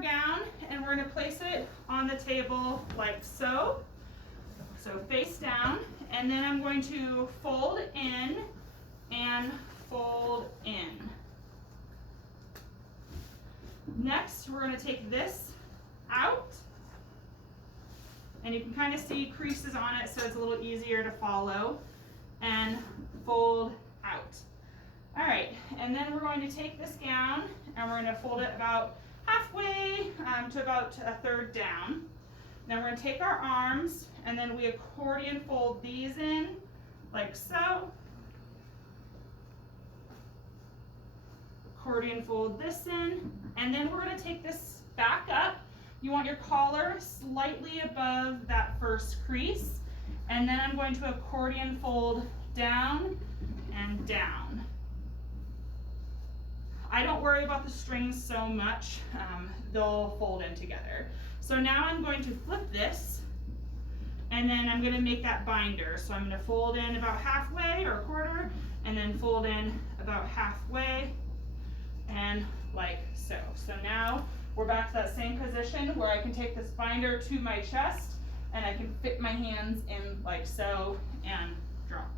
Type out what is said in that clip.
our gown and we're going to place it on the table like so. So face down, and then I'm going to fold in and fold in. Next, we're going to take this out, and you can kind of see creases on it so it's a little easier to follow, and fold out. All right, and then we're going to take this gown and we're going to fold it about halfway to about a third down. Then we're going to take our arms and then we accordion fold these in like so. Accordion fold this in, and then we're going to take this back up. You want your collar slightly above that first crease, and then I'm going to accordion fold down and down. I don't worry about the strings so much, they'll fold in together. So now I'm going to flip this, and then I'm going to make that binder. So I'm going to fold in about halfway or a quarter, and then fold in about halfway, and like so. So now we're back to that same position where I can take this binder to my chest, and I can fit my hands in like so and drop.